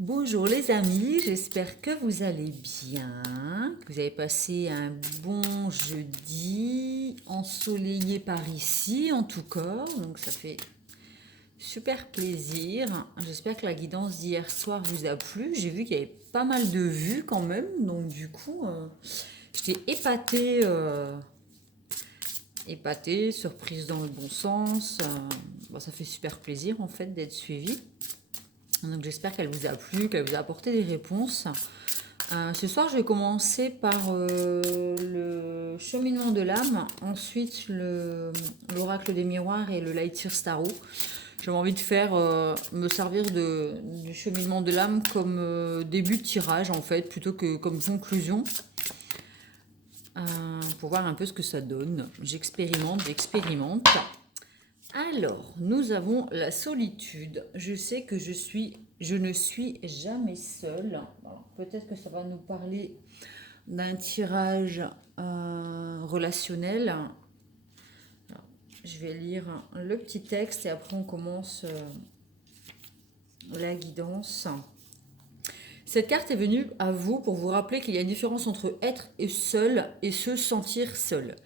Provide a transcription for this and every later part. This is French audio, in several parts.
Bonjour les amis, j'espère que vous allez bien, que vous avez passé un bon jeudi ensoleillé par ici en tout cas, donc ça fait super plaisir. J'espère que la guidance d'hier soir vous a plu, j'ai vu qu'il y avait pas mal de vues quand même, donc du coup j'étais épatée, surprise dans le bon sens. Ça fait super plaisir en fait d'être suivie. Donc j'espère qu'elle vous a plu, qu'elle vous a apporté des réponses. Ce soir, je vais commencer par le cheminement de l'âme, ensuite l'oracle des miroirs et le Light Year Tarot. J'avais envie de me servir du cheminement de l'âme comme début de tirage en fait, plutôt que comme conclusion, pour voir un peu ce que ça donne. J'expérimente. Alors, nous avons la solitude. Je sais que je ne suis jamais seule. Peut-être que ça va nous parler d'un tirage relationnel. Alors, je vais lire le petit texte et après on commence la guidance. Cette carte est venue à vous pour vous rappeler qu'il y a une différence entre être seul et se sentir seul.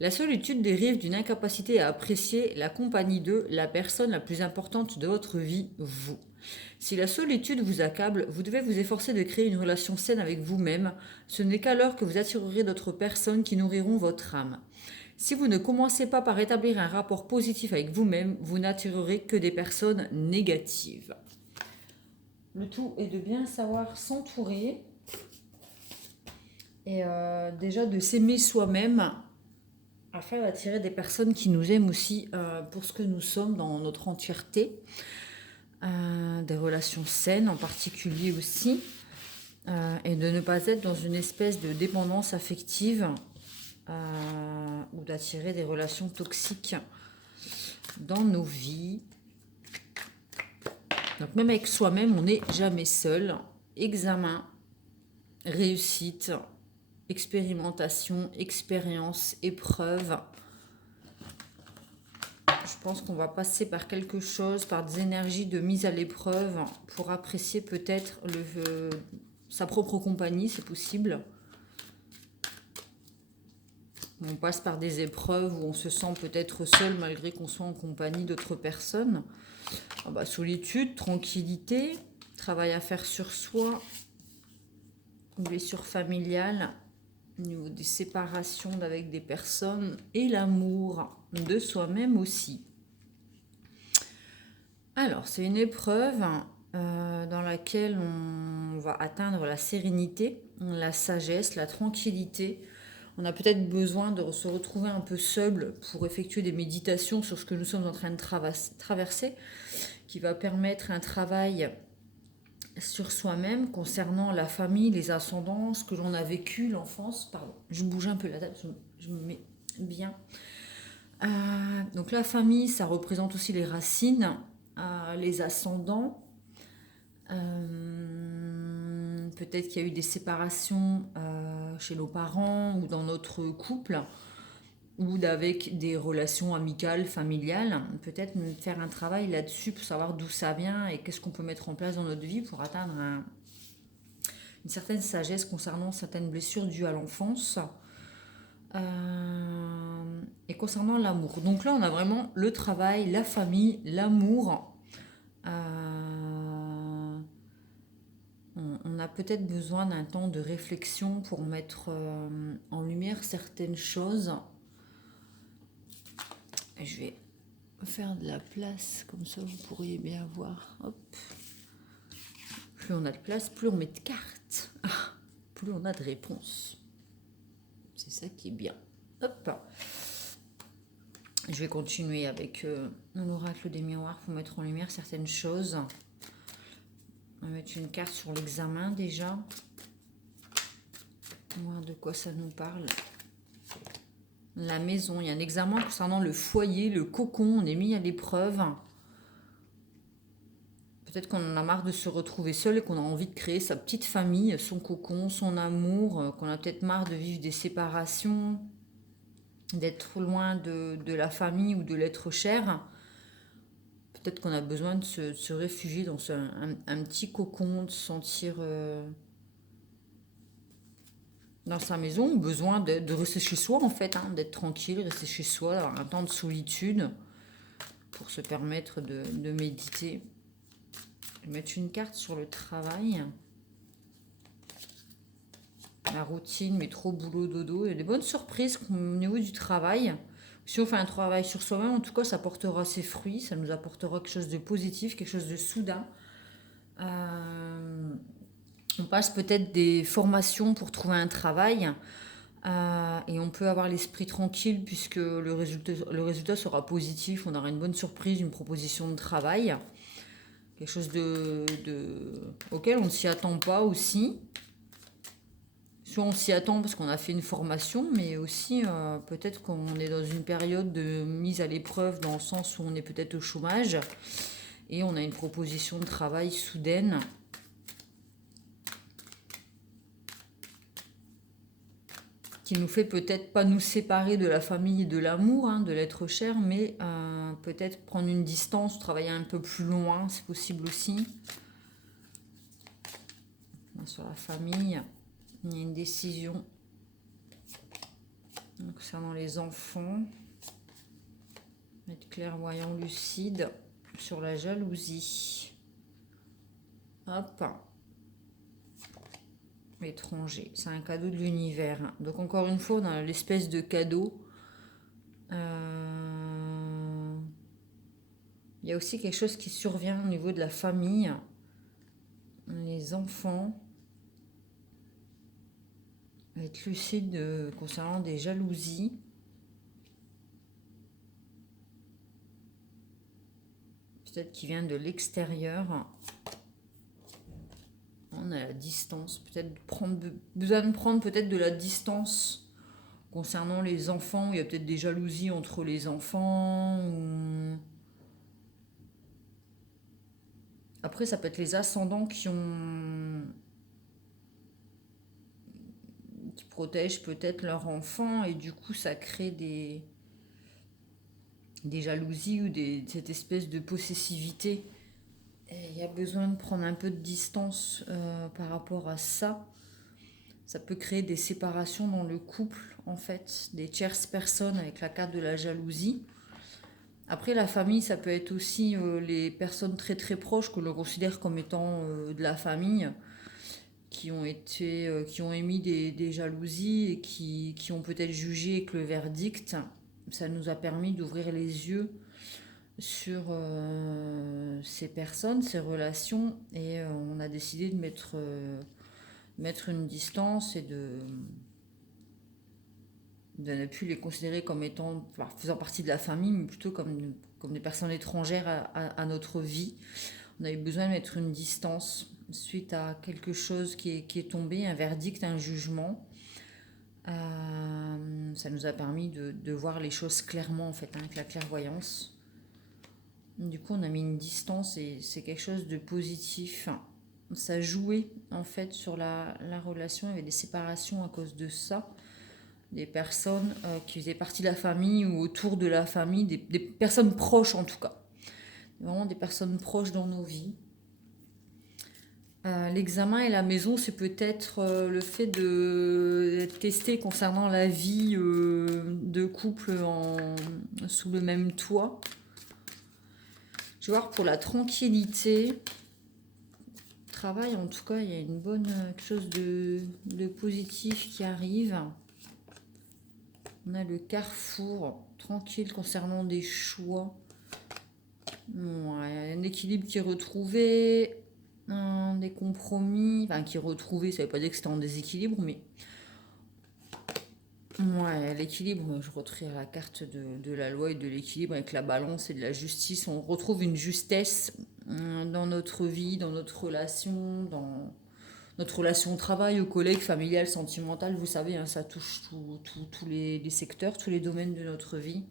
La solitude dérive d'une incapacité à apprécier la compagnie de la personne la plus importante de votre vie, vous. Si la solitude vous accable, vous devez vous efforcer de créer une relation saine avec vous-même. Ce n'est qu'alors que vous attirerez d'autres personnes qui nourriront votre âme. Si vous ne commencez pas par établir un rapport positif avec vous-même, vous n'attirerez que des personnes négatives. Le tout est de bien savoir s'entourer et déjà de s'aimer soi-même afin d'attirer des personnes qui nous aiment aussi pour ce que nous sommes dans notre entièreté. Des relations saines en particulier aussi. Et de ne pas être dans une espèce de dépendance affective ou d'attirer des relations toxiques dans nos vies. Donc même avec soi-même, on n'est jamais seul. Examen, réussite, expérimentation, expérience, épreuve. Je pense qu'on va passer par quelque chose, par des énergies de mise à l'épreuve pour apprécier peut-être sa propre compagnie, c'est possible. On passe par des épreuves où on se sent peut-être seul malgré qu'on soit en compagnie d'autres personnes. Solitude, tranquillité, travail à faire sur soi, blessure familiale, au niveau des séparations avec des personnes et l'amour de soi-même aussi. Alors, c'est une épreuve dans laquelle on va atteindre la sérénité, la sagesse, la tranquillité. On a peut-être besoin de se retrouver un peu seul pour effectuer des méditations sur ce que nous sommes en train de traverser, qui va permettre un travail sur soi-même concernant la famille, les ascendants, ce que l'on a vécu, l'enfance. Pardon, je bouge un peu la tête, je me mets bien. Donc la famille, ça représente aussi les racines, les ascendants. Peut-être qu'il y a eu des séparations chez nos parents ou dans notre couple ou avec des relations amicales, familiales. Peut-être faire un travail là-dessus pour savoir d'où ça vient et qu'est-ce qu'on peut mettre en place dans notre vie pour atteindre une certaine sagesse concernant certaines blessures dues à l'enfance. Et concernant l'amour. Donc là, on a vraiment le travail, la famille, l'amour. On a peut-être besoin d'un temps de réflexion pour mettre en lumière certaines choses. Et je vais faire de la place, comme ça vous pourriez bien voir. Hop. Plus on a de place, plus on met de cartes. Plus on a de réponses. C'est ça qui est bien. Hop. Je vais continuer avec l'oracle des miroirs pour mettre en lumière certaines choses. On va mettre une carte sur l'examen déjà. Voir de quoi ça nous parle. La maison, il y a un examen concernant le foyer, le cocon, on est mis à l'épreuve. Peut-être qu'on en a marre de se retrouver seul et qu'on a envie de créer sa petite famille, son cocon, son amour, qu'on a peut-être marre de vivre des séparations, d'être loin de la famille ou de l'être cher. Peut-être qu'on a besoin de se réfugier dans un petit cocon, de se sentir dans sa maison, ou besoin de rester chez soi en fait, hein, d'être tranquille, rester chez soi, d'avoir un temps de solitude pour se permettre de méditer. Je vais mettre une carte sur le travail. La routine, métro, boulot, dodo. Il y a des bonnes surprises au niveau du travail. Si on fait un travail sur soi-même, en tout cas, ça portera ses fruits. Ça nous apportera quelque chose de positif, quelque chose de soudain. On passe peut-être des formations pour trouver un travail. Et on peut avoir l'esprit tranquille puisque le résultat sera positif. On aura une bonne surprise, une proposition de travail. Quelque chose auquel on ne s'y attend pas aussi. Soit on s'y attend parce qu'on a fait une formation, mais aussi peut-être qu'on est dans une période de mise à l'épreuve dans le sens où on est peut-être au chômage et on a une proposition de travail soudaine. Qui nous fait peut-être pas nous séparer de la famille et de l'amour, hein, de l'être cher, mais peut-être prendre une distance, travailler un peu plus loin, c'est possible aussi. Sur la famille, il y a une décision concernant les enfants. Être clairvoyant, lucide sur la jalousie. Hop. Étranger, c'est un cadeau de l'univers. Donc encore une fois, dans l'espèce de cadeau, il y a aussi quelque chose qui survient au niveau de la famille, les enfants. Être lucide concernant des jalousies. Peut-être qui vient de l'extérieur. On a la distance. Peut-être besoin de prendre peut-être de la distance concernant les enfants. Il y a peut-être des jalousies entre les enfants. Après, ça peut être les ascendants qui protègent peut-être leur enfant et du coup ça crée des jalousies ou cette espèce de possessivité. Il y a besoin de prendre un peu de distance par rapport à ça. Ça peut créer des séparations dans le couple, en fait, des tierces personnes avec la carte de la jalousie. Après, la famille, ça peut être aussi les personnes très très proches que l'on considère comme étant de la famille, qui ont émis des jalousies et qui ont peut-être jugé avec le verdict. Ça nous a permis d'ouvrir les yeux sur ces personnes, ces relations, et on a décidé de mettre une distance et de ne plus les considérer comme étant, faisant partie de la famille, mais plutôt comme des personnes étrangères à notre vie. On a eu besoin de mettre une distance suite à quelque chose qui est tombé, un verdict, un jugement. Ça nous a permis de voir les choses clairement, en fait, hein, avec la clairvoyance. Du coup, on a mis une distance et c'est quelque chose de positif. Ça jouait, en fait, sur la relation. Il y avait des séparations à cause de ça. Des personnes qui faisaient partie de la famille ou autour de la famille, des personnes proches, en tout cas. Vraiment des personnes proches dans nos vies. L'examen et la maison, c'est peut-être le fait de tester concernant la vie de couple sous le même toit. Je vais voir pour la tranquillité. Travail, en tout cas, il y a quelque chose de positif qui arrive. On a le carrefour, tranquille concernant des choix. Ouais, un équilibre qui est retrouvé. Des compromis, enfin qui est retrouvé, ça veut pas dire que c'était en déséquilibre, mais ouais, l'équilibre, je retire la carte de la loi et de l'équilibre avec la balance et de la justice. On retrouve une justesse dans notre vie, dans notre relation, dans notre relation au travail, aux collègues, familiale, sentimentale. Vous savez, hein, ça touche tous les secteurs, tous les domaines de notre vie.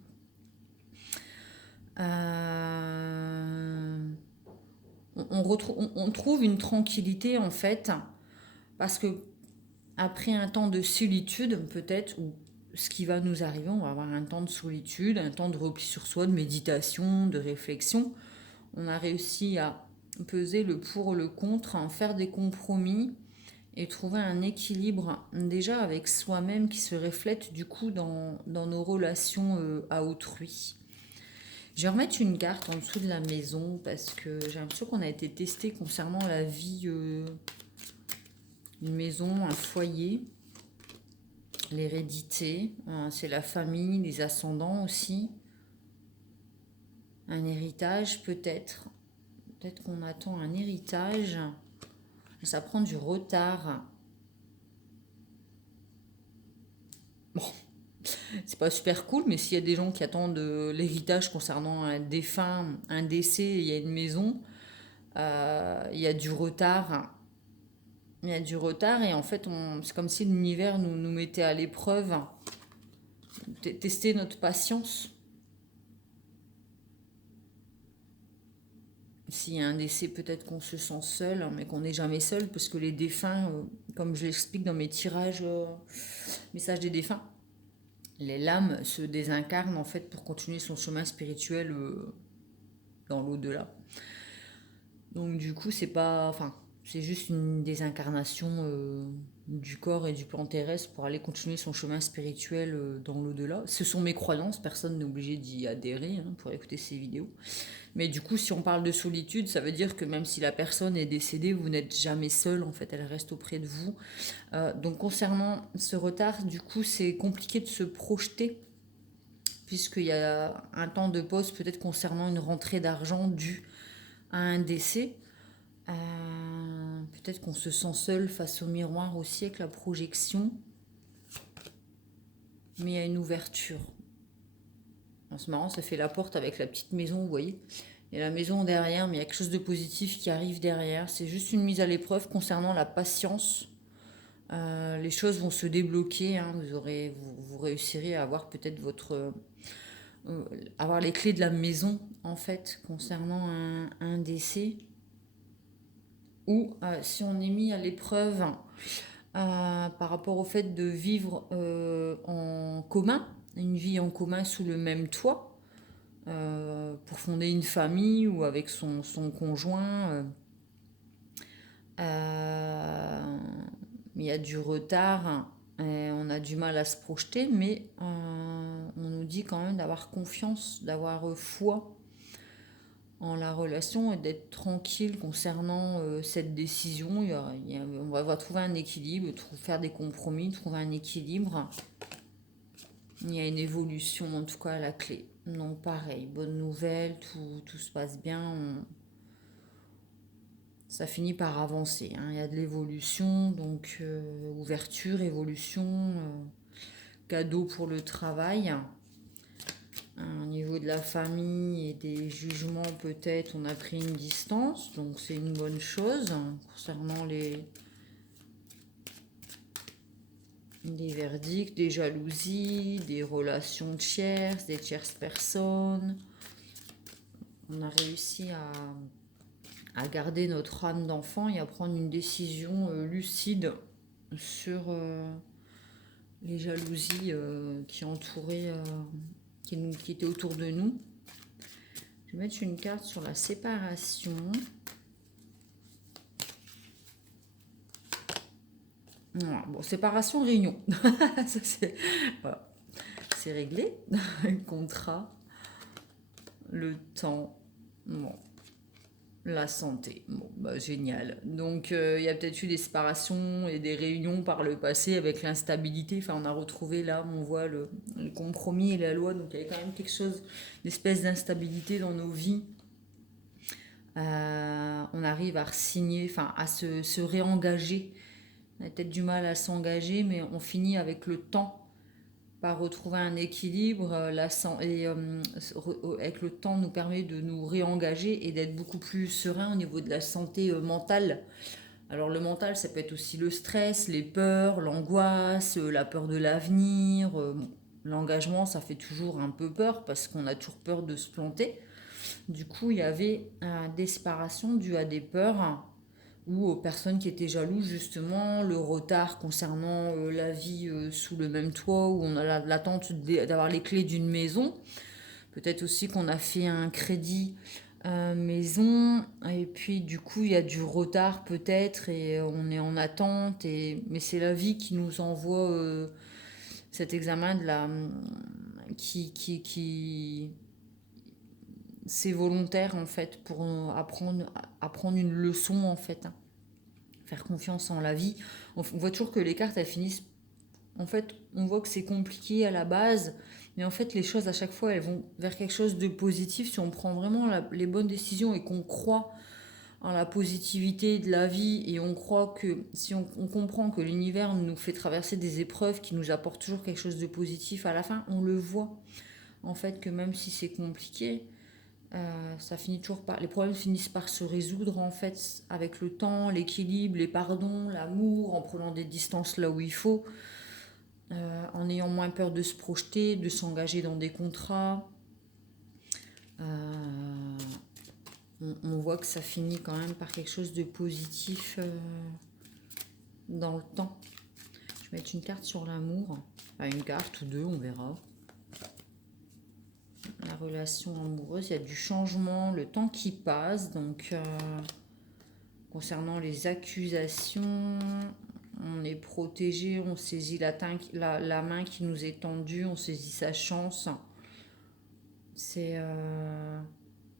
On trouve une tranquillité en fait, parce que après un temps de solitude peut-être, ou ce qui va nous arriver, on va avoir un temps de solitude, un temps de repli sur soi, de méditation, de réflexion. on a réussi à peser le pour, le contre, en faire des compromis et trouver un équilibre déjà avec soi-même qui se reflète du coup dans nos relations à autrui. Je vais remettre une carte en dessous de la maison parce que j'ai l'impression qu'on a été testé concernant la vie, une maison, un foyer, l'hérédité, c'est la famille, les ascendants aussi, un héritage peut-être. Peut-être qu'on attend un héritage. Ça prend du retard. Bon, c'est pas super cool, mais s'il y a des gens qui attendent l'héritage concernant un défunt, un décès, il y a une maison, il y a du retard. Il y a du retard et en fait, c'est comme si l'univers nous mettait à l'épreuve, tester notre patience. S'il y a un décès, peut-être qu'on se sent seul, mais qu'on n'est jamais seul, parce que les défunts, comme je l'explique dans mes tirages, messages des défunts, les lames se désincarnent en fait pour continuer son chemin spirituel dans l'au-delà. Donc du coup, c'est pas, enfin, c'est juste une désincarnation du corps et du plan terrestre pour aller continuer son chemin spirituel dans l'au-delà. Ce sont mes croyances, personne n'est obligé d'y adhérer pour écouter ces vidéos. Mais du coup, si on parle de solitude, ça veut dire que même si la personne est décédée, vous n'êtes jamais seul, en fait, elle reste auprès de vous. Donc concernant ce retard, du coup, c'est compliqué de se projeter, puisqu'il y a un temps de pause peut-être concernant une rentrée d'argent due à un décès. Peut-être qu'on se sent seul face au miroir aussi avec la projection. Mais il y a une ouverture. C'est marrant, ça fait la porte avec la petite maison, vous voyez. Il y a la maison derrière, mais il y a quelque chose de positif qui arrive derrière. C'est juste une mise à l'épreuve concernant la patience. Les choses vont se débloquer. Vous réussirez à avoir peut-être avoir les clés de la maison, en fait, concernant un décès. Ou si on est mis à l'épreuve par rapport au fait de vivre en commun, une vie en commun sous le même toit, pour fonder une famille ou avec son conjoint. Il y a du retard, on a du mal à se projeter, mais on nous dit quand même d'avoir confiance, d'avoir foi en la relation et d'être tranquille concernant cette décision. On va trouver un équilibre, faire des compromis, trouver un équilibre. Il y a une évolution en tout cas à la clé. Donc pareil, bonne nouvelle, tout se passe bien. Ça finit par avancer. Il y a de l'évolution, donc ouverture, évolution, cadeau pour le travail. Au niveau de la famille et des jugements, peut-être on a pris une distance, donc c'est une bonne chose concernant les verdicts, des jalousies, des relations tierces, des tierces personnes. On a réussi à garder notre âme d'enfant et à prendre une décision lucide sur les jalousies qui entouraient, qui étaient autour de nous. Je vais mettre une carte sur la séparation. Voilà. Bon, séparation, réunion. Ça, voilà. C'est réglé. Contrat, le temps, bon, la santé. Bon, génial. Donc, il y a peut-être eu des séparations et des réunions par le passé avec l'instabilité. Enfin, on a retrouvé là, on voit le compromis et la loi. Donc, il y avait quand même quelque chose, d'espèce d'instabilité dans nos vies. On arrive à signer, enfin, à se réengager. On a peut-être du mal à s'engager, mais on finit avec le temps par retrouver un équilibre. Avec le temps, nous permet de nous réengager et d'être beaucoup plus serein au niveau de la santé mentale. Alors le mental, ça peut être aussi le stress, les peurs, l'angoisse, la peur de l'avenir. L'engagement, ça fait toujours un peu peur parce qu'on a toujours peur de se planter. Du coup, il y avait des séparations dues à des peurs ou aux personnes qui étaient jalouses, justement, le retard concernant la vie sous le même toit, où on a l'attente d'avoir les clés d'une maison. Peut-être aussi qu'on a fait un crédit puis du coup, il y a du retard peut-être et on est en attente. Mais c'est la vie qui nous envoie cet examen qui c'est volontaire en fait pour apprendre une leçon en fait, hein. Faire confiance en la vie. On voit toujours que les cartes elles finissent. En fait, on voit que c'est compliqué à la base, mais en fait, les choses à chaque fois, elles vont vers quelque chose de positif si on prend vraiment les bonnes décisions et qu'on croit en la positivité de la vie et on croit que si on comprend que l'univers nous fait traverser des épreuves qui nous apportent toujours quelque chose de positif à la fin, on le voit. En fait, que même si c'est compliqué, ça finit toujours par, les problèmes finissent par se résoudre en fait avec le temps, l'équilibre, les pardons, l'amour, en prenant des distances là où il faut, en ayant moins peur de se projeter, de s'engager dans des contrats. On voit que ça finit quand même par quelque chose de positif dans le temps. Je vais mettre une carte sur l'amour, une carte ou deux, on verra. La relation amoureuse, il y a du changement, le temps qui passe. Donc, concernant les accusations, on est protégé, on saisit la main qui nous est tendue, on saisit sa chance. Il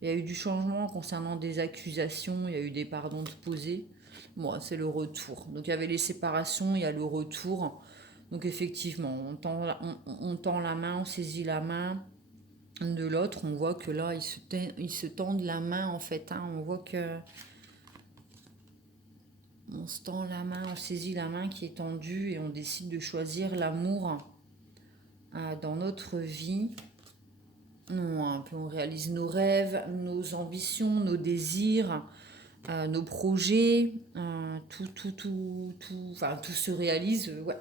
y a eu du changement concernant des accusations, il y a eu des pardons de poser. Bon, c'est le retour. Donc il y avait les séparations, il y a le retour. Donc effectivement, on tend la main, on saisit la main de l'autre. On voit que là, ils se tendent la main en fait, hein. On voit que on se tend la main, on saisit la main qui est tendue et on décide de choisir l'amour dans notre vie. On réalise nos rêves, nos ambitions, nos désirs, nos projets, tout se réalise. Ouais.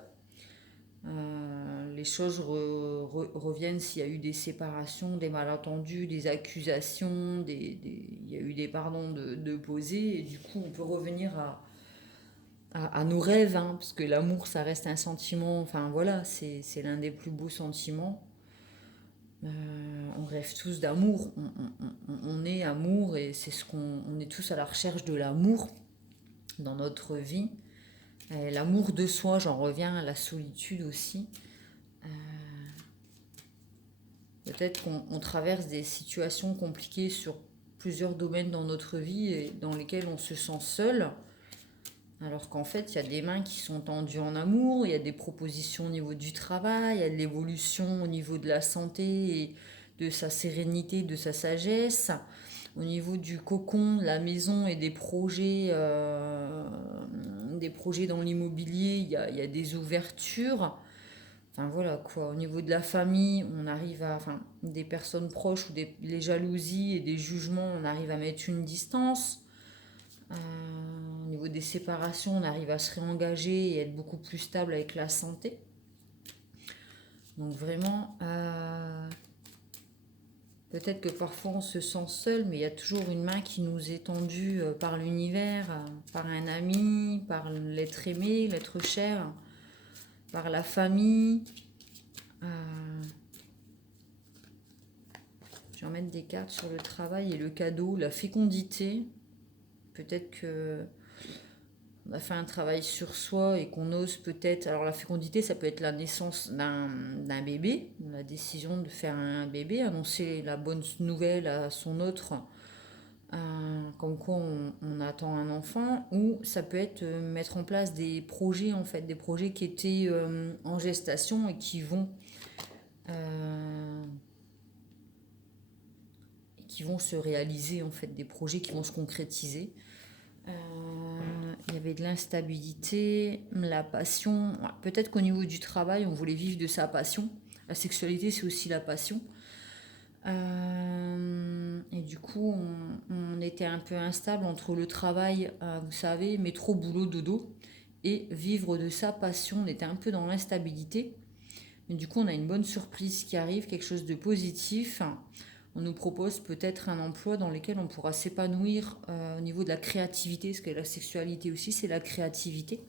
Les choses reviennent s'il y a eu des séparations, des malentendus, des accusations, il y a eu des pardons de poser, et du coup on peut revenir à nos rêves, hein, parce que l'amour ça reste un sentiment, enfin voilà, c'est l'un des plus beaux sentiments. On rêve tous d'amour, on est amour et c'est on est tous à la recherche de l'amour dans notre vie. L'amour de soi, j'en reviens à la solitude aussi. Peut-être qu'on traverse des situations compliquées sur plusieurs domaines dans notre vie et dans lesquels on se sent seul. Alors qu'en fait, il y a des mains qui sont tendues en amour, il y a des propositions au niveau du travail, il y a de l'évolution au niveau de la santé et de sa sérénité, de sa sagesse. Au niveau du cocon, de la maison et des projets dans l'immobilier, il y a des ouvertures. Enfin voilà quoi, au niveau de la famille, on arrive enfin, des personnes proches ou les jalousies et des jugements, on arrive à mettre une distance. Au niveau des séparations, on arrive à se réengager et être beaucoup plus stable avec la santé. Donc vraiment, peut-être que parfois on se sent seul, mais il y a toujours une main qui nous est tendue par l'univers, par un ami, par l'être aimé, l'être cher, par la famille. Je vais en mettre des cartes sur le travail et le cadeau, la fécondité. Peut-être que on a fait un travail sur soi et qu'on ose peut-être... Alors la fécondité, ça peut être la naissance d'un bébé, la décision de faire un bébé, annoncer la bonne nouvelle à son autre, comme quoi on attend un enfant, ou ça peut être mettre en place des projets, en fait, des projets qui étaient en gestation et qui vont se réaliser, en fait, des projets qui vont se concrétiser. Il y avait de l'instabilité, la passion. Peut-être qu'au niveau du travail, on voulait vivre de sa passion. La sexualité, c'est aussi la passion. Et du coup, on était un peu instable entre le travail, vous savez, métro, boulot, dodo, et vivre de sa passion. On était un peu dans l'instabilité. Mais du coup, on a une bonne surprise qui arrive, quelque chose de positif. On nous propose peut-être un emploi dans lequel on pourra s'épanouir au niveau de la créativité, parce que la sexualité aussi, c'est la créativité.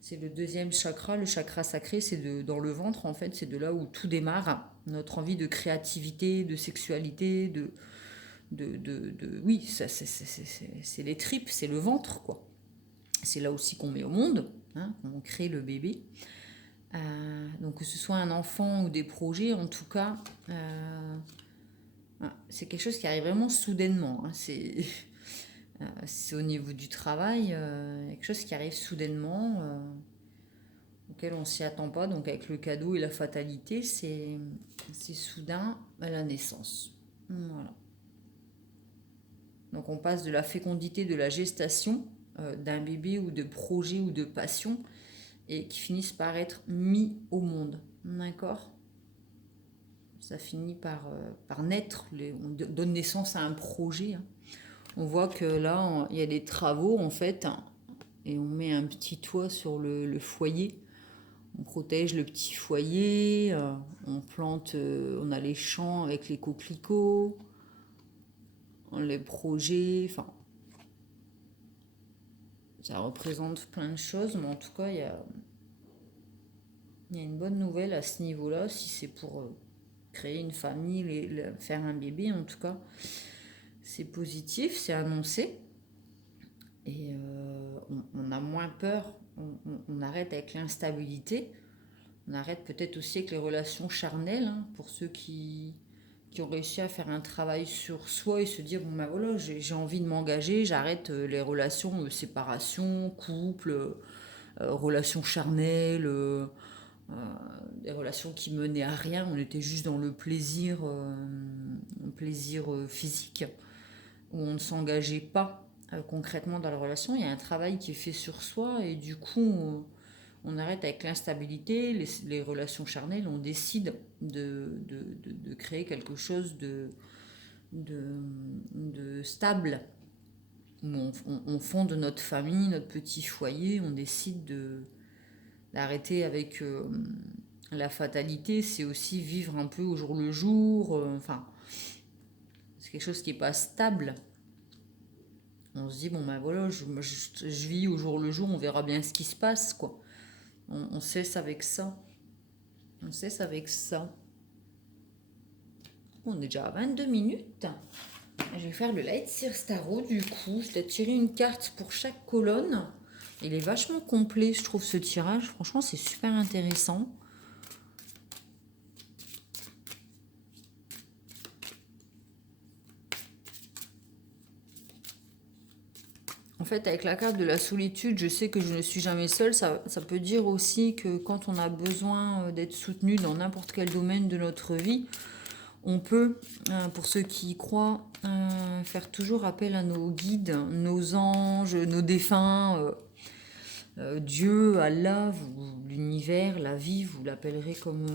C'est le deuxième chakra, le chakra sacré, c'est dans le ventre en fait, c'est de là où tout démarre. Notre envie de créativité, de sexualité, oui, c'est les tripes, c'est le ventre, quoi. C'est là aussi qu'on met au monde, hein, on crée le bébé. Donc que ce soit un enfant ou des projets, en tout cas, c'est quelque chose qui arrive vraiment soudainement. Hein. C'est au niveau du travail, quelque chose qui arrive soudainement, auquel on s'y attend pas. Donc avec le cadeau et la fatalité, c'est soudain à la naissance. Voilà. Donc on passe de la fécondité, de la gestation d'un bébé ou de projet ou de passion et qui finissent par être mis au monde. D'accord ? Ça finit par naître, on donne naissance à un projet. Hein. On voit que là, il y a des travaux en fait, et on met un petit toit sur le foyer. On protège le petit foyer, on plante, on a les champs avec les coquelicots, les projets, enfin, ça représente plein de choses, mais en tout cas, il y a une bonne nouvelle à ce niveau-là, si c'est pour créer une famille, faire un bébé, en tout cas, c'est positif, c'est annoncé, et on a moins peur, on arrête avec l'instabilité, on arrête peut-être aussi avec les relations charnelles, hein, pour ceux qui ont réussi à faire un travail sur soi et se dire bon ben voilà, j'ai envie de m'engager, j'arrête les relations séparation, couple, relations charnelles, des relations qui menaient à rien, on était juste dans le plaisir physique, où on ne s'engageait pas concrètement dans la relation. Il y a un travail qui est fait sur soi et du coup on arrête avec l'instabilité, les relations charnelles, on décide de créer quelque chose de stable, où on fonde notre famille, notre petit foyer, on décide d'arrêter avec la fatalité, c'est aussi vivre un peu au jour le jour, enfin, c'est quelque chose qui n'est pas stable. On se dit, bon ben voilà, je vis au jour le jour, on verra bien ce qui se passe, quoi. On cesse avec ça. On cesse avec ça. On est déjà à 22 minutes. Je vais faire le Light Seer Tarot du coup. Je vais tirer une carte pour chaque colonne. Il est vachement complet, je trouve, ce tirage. Franchement, c'est super intéressant. En fait, avec la carte de la solitude, je sais que je ne suis jamais seule. Ça peut dire aussi que quand on a besoin d'être soutenu dans n'importe quel domaine de notre vie, on peut, pour ceux qui y croient, faire toujours appel à nos guides, nos anges, nos défunts, Dieu, Allah, l'univers, la vie, vous l'appellerez comme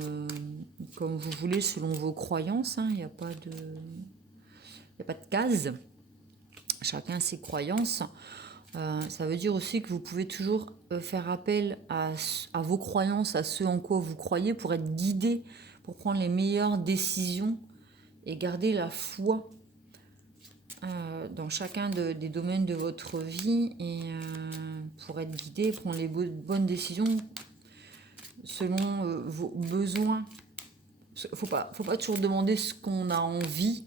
vous voulez selon vos croyances. Il n'y a pas de case. Chacun ses croyances. Ça veut dire aussi que vous pouvez toujours faire appel à vos croyances, à ce en quoi vous croyez, pour être guidé, pour prendre les meilleures décisions et garder la foi dans chacun des domaines de votre vie et pour être guidé, prendre les bonnes décisions selon vos besoins. Faut pas toujours demander ce qu'on a envie.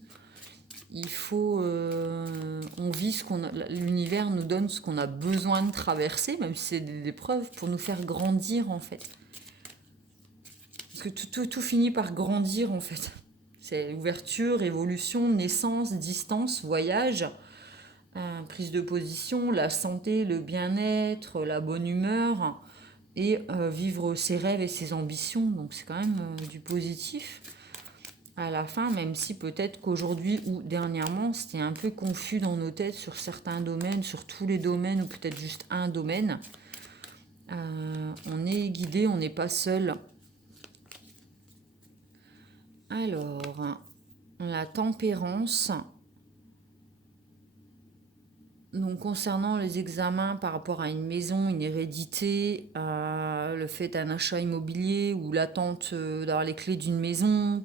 Il faut, on vit ce qu'on a, l'univers nous donne ce qu'on a besoin de traverser, même si c'est des épreuves, pour nous faire grandir en fait. Parce que tout finit par grandir en fait. C'est ouverture, évolution, naissance, distance, voyage, prise de position, la santé, le bien-être, la bonne humeur et vivre ses rêves et ses ambitions. Donc c'est quand même du positif à la fin, même si peut-être qu'aujourd'hui ou dernièrement, c'était un peu confus dans nos têtes sur certains domaines, sur tous les domaines ou peut-être juste un domaine. On est guidé, on n'est pas seul. Alors, la tempérance. Donc, concernant les examens par rapport à une maison, une hérédité, le fait d'un achat immobilier ou l'attente d'avoir les clés d'une maison,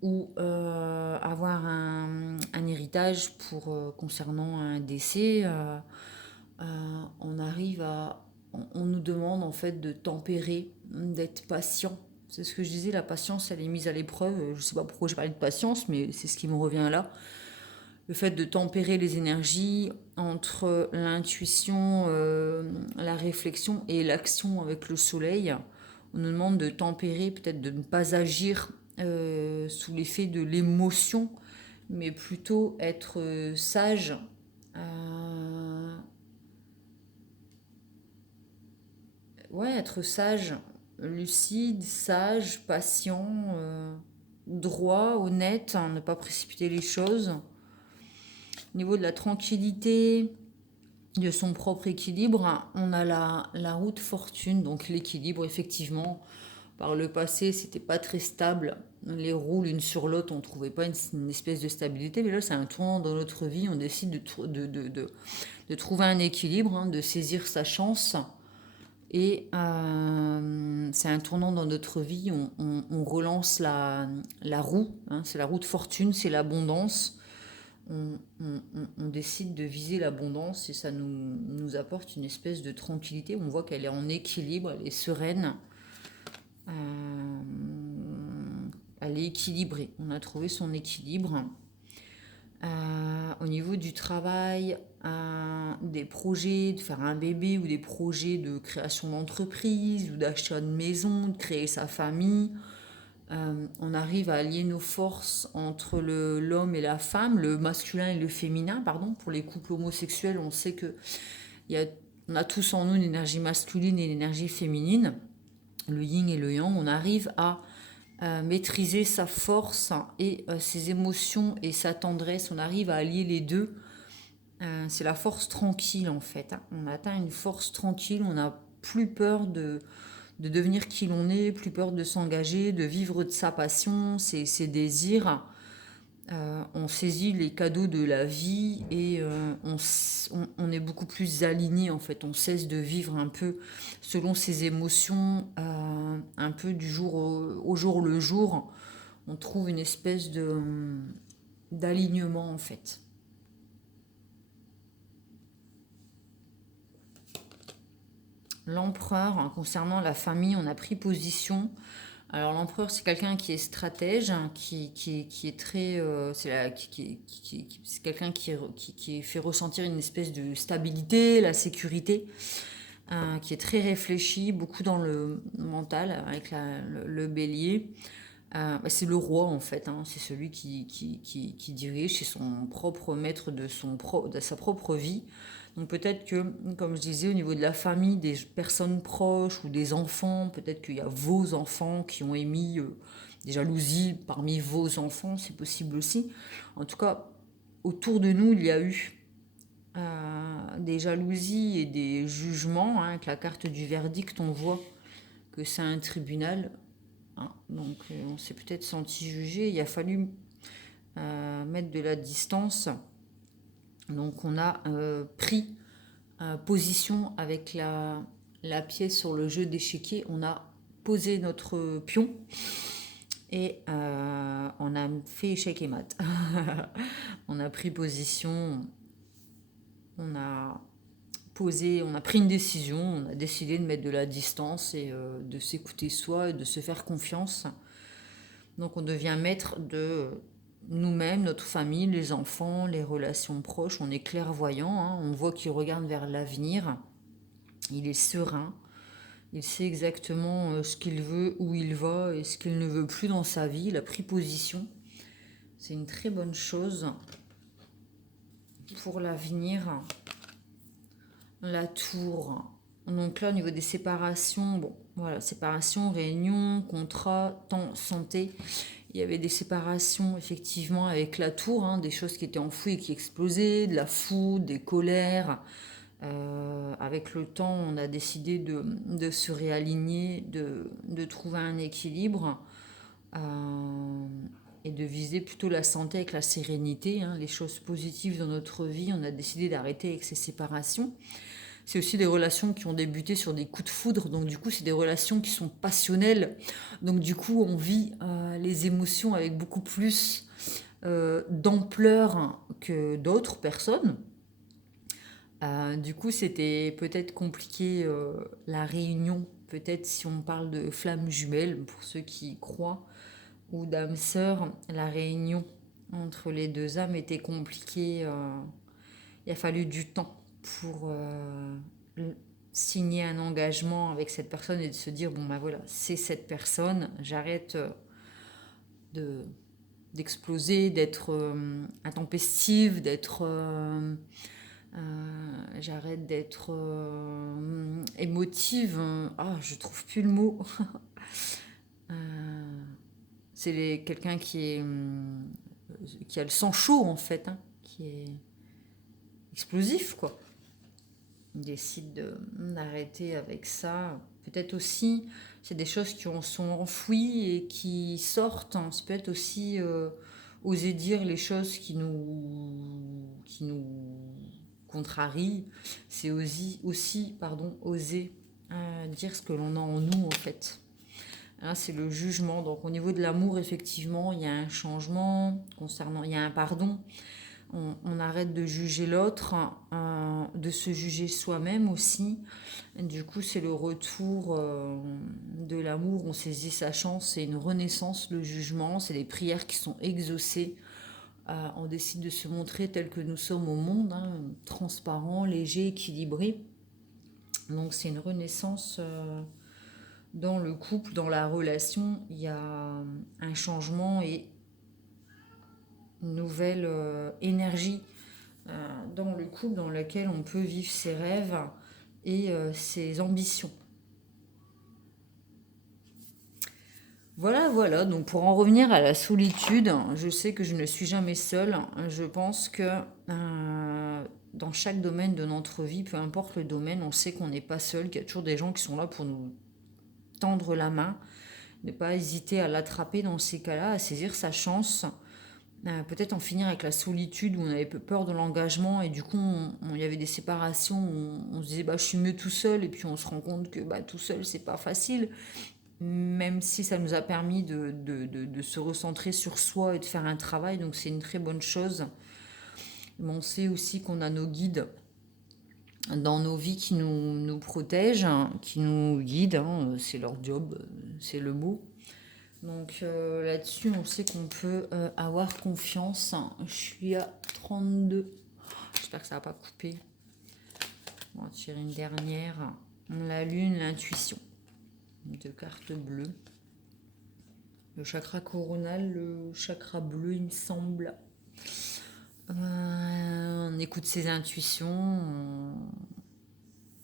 ou avoir un héritage concernant un décès, on nous demande en fait de tempérer, d'être patient. C'est ce que je disais, la patience elle est mise à l'épreuve. Je sais pas pourquoi j'ai parlé de patience, mais c'est ce qui me revient là. le fait de tempérer les énergies entre l'intuition, la réflexion et l'action avec le soleil. On nous demande de tempérer, peut-être de ne pas agir sous l'effet de l'émotion, mais plutôt être sage. Ouais, être sage, lucide, sage, patient, droit, honnête, hein, ne pas précipiter les choses. Au niveau de la tranquillité, de son propre équilibre, on a la route fortune, donc l'équilibre, effectivement. Par le passé, c'était pas très stable. Les roues l'une sur l'autre, on ne trouvait pas une espèce de stabilité, mais là, c'est un tournant dans notre vie. On décide de trouver un équilibre, hein, de saisir sa chance. Et c'est un tournant dans notre vie. On relance la roue, hein, c'est la roue de fortune, c'est l'abondance. On décide de viser l'abondance et ça nous apporte une espèce de tranquillité. On voit qu'elle est en équilibre, elle est sereine. Elle est équilibrée. On a trouvé son équilibre. Au niveau du travail, des projets, de faire un bébé ou des projets de création d'entreprise ou d'achat de maison, de créer sa famille. On arrive à allier nos forces entre l'homme et la femme, le masculin et le féminin, pardon. Pour les couples homosexuels, on sait que on a tous en nous une énergie masculine et une énergie féminine, le yin et le yang. On arrive à maîtriser sa force et ses émotions et sa tendresse. On arrive à allier les deux. C'est la force tranquille en fait. On atteint une force tranquille. On n'a plus peur de devenir qui l'on est, plus peur de s'engager, de vivre de sa passion, ses désirs. On saisit les cadeaux de la vie et on est beaucoup plus aligné en fait. On cesse de vivre un peu selon ses émotions, un peu du jour au jour le jour. On trouve une espèce d'alignement en fait. L'empereur, hein, concernant la famille, on a pris position. Alors l'empereur, c'est quelqu'un qui est stratège, hein, qui est très... c'est quelqu'un qui fait ressentir une espèce de stabilité, la sécurité, qui est très réfléchi, beaucoup dans le mental, avec le bélier. C'est le roi en fait, hein, c'est celui qui dirige, c'est son propre maître de sa propre vie. Donc peut-être que, comme je disais, au niveau de la famille, des personnes proches ou des enfants, peut-être qu'il y a vos enfants qui ont émis des jalousies parmi vos enfants, c'est possible aussi. En tout cas, autour de nous, il y a eu des jalousies et des jugements. Hein. Avec la carte du verdict, on voit que c'est un tribunal. Hein. Donc on s'est peut-être senti jugé. Il a fallu mettre de la distance. Donc on a pris position avec la pièce sur le jeu d'échiquier. On a posé notre pion et on a fait échec et mat. On a pris position, on a posé, on a pris une décision, on a décidé de mettre de la distance et de s'écouter soi et de se faire confiance. Donc on devient maître de nous-mêmes, notre famille, les enfants, les relations proches. On est clairvoyant, hein, on voit qu'il regarde vers l'avenir. Il est serein. Il sait exactement ce qu'il veut, où il va et ce qu'il ne veut plus dans sa vie. Il a pris position. C'est une très bonne chose pour l'avenir. La tour. Donc là, au niveau des séparations, bon, voilà, séparation, réunion, contrat, temps, santé. Il y avait des séparations, effectivement, avec la tour, hein, des choses qui étaient enfouies et qui explosaient, de la foudre, des colères. Avec le temps, on a décidé de se réaligner, de trouver un équilibre et de viser plutôt la santé avec la sérénité, hein, les choses positives dans notre vie. On a décidé d'arrêter avec ces séparations. C'est aussi des relations qui ont débuté sur des coups de foudre, donc du coup c'est des relations qui sont passionnelles, donc du coup on vit les émotions avec beaucoup plus d'ampleur que d'autres personnes. Du coup c'était peut-être compliqué la réunion, peut-être si on parle de flammes jumelles, pour ceux qui y croient, ou d'âmes sœurs, la réunion entre les deux âmes était compliqué. Il a fallu du temps pour signer un engagement avec cette personne et de se dire, bon ben voilà, c'est cette personne, j'arrête de d'exploser, d'être intempestive, d'être... j'arrête d'être émotive. Ah, je trouve plus le mot. C'est quelqu'un qui a le sang chaud en fait, hein, qui est explosif quoi. Il décide d'arrêter avec ça. Peut-être aussi, c'est des choses qui sont enfouies et qui sortent. Hein. Ça peut être aussi oser dire les choses qui nous contrarient. C'est aussi oser dire ce que l'on a en nous en fait. Hein, c'est le jugement. Donc au niveau de l'amour, effectivement, il y a un changement concernant, il y a un pardon. On arrête de juger l'autre, de se juger soi-même aussi. Du coup, c'est le retour de l'amour. On saisit sa chance. C'est une renaissance, le jugement. C'est les prières qui sont exaucées. On décide de se montrer tel que nous sommes au monde, hein, transparent, léger, équilibré. Donc, c'est une renaissance dans le couple, dans la relation. Il y a un changement et une nouvelle énergie dans le couple dans lequel on peut vivre ses rêves et ses ambitions. Voilà, donc pour en revenir à la solitude, je sais que je ne suis jamais seule. Je pense que dans chaque domaine de notre vie, peu importe le domaine, on sait qu'on n'est pas seul, qu'il y a toujours des gens qui sont là pour nous tendre la main. Ne pas hésiter à l'attraper dans ces cas-là, à saisir sa chance. Peut-être en finir avec la solitude où on avait peur de l'engagement et du coup il y avait des séparations où on se disait je suis mieux tout seul et puis on se rend compte que tout seul c'est pas facile, même si ça nous a permis de se recentrer sur soi et de faire un travail, donc c'est une très bonne chose. Mais on sait aussi qu'on a nos guides dans nos vies qui nous protègent, qui nous guident, hein, c'est leur job, c'est le mot. Donc là-dessus, on sait qu'on peut avoir confiance. Je suis à 32. J'espère que ça va pas couper. On va tirer une dernière. La lune, l'intuition. 2 cartes bleues. Le chakra coronal, le chakra bleu, il me semble. On écoute ses intuitions.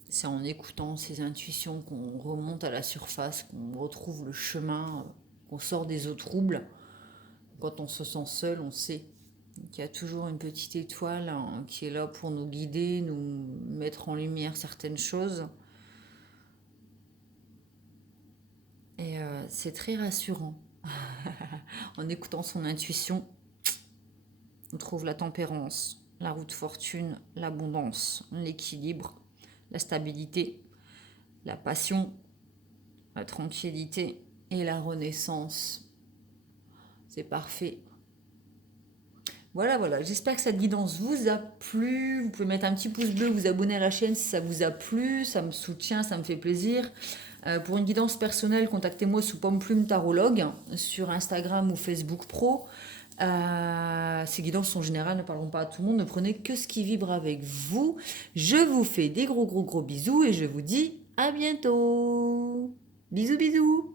C'est en écoutant ses intuitions qu'on remonte à la surface, qu'on retrouve le chemin, qu'on sort des eaux troubles. Quand on se sent seul, on sait qu'il y a toujours une petite étoile qui est là pour nous guider, nous mettre en lumière certaines choses. Et c'est très rassurant. En écoutant son intuition, on trouve la tempérance, la route fortune, l'abondance, l'équilibre, la stabilité, la passion, la tranquillité et la renaissance. C'est parfait. Voilà, j'espère que cette guidance vous a plu. Vous pouvez mettre un petit pouce bleu, vous abonner à la chaîne si ça vous a plu. Ça me soutient, ça me fait plaisir. Pour une guidance personnelle, contactez-moi sous Pomme Plume Tarologue sur Instagram ou Facebook Pro. Ces guidances sont générales, ne parleront pas à tout le monde. Ne prenez que ce qui vibre avec vous. Je vous fais des gros bisous et je vous dis à bientôt. Bisous.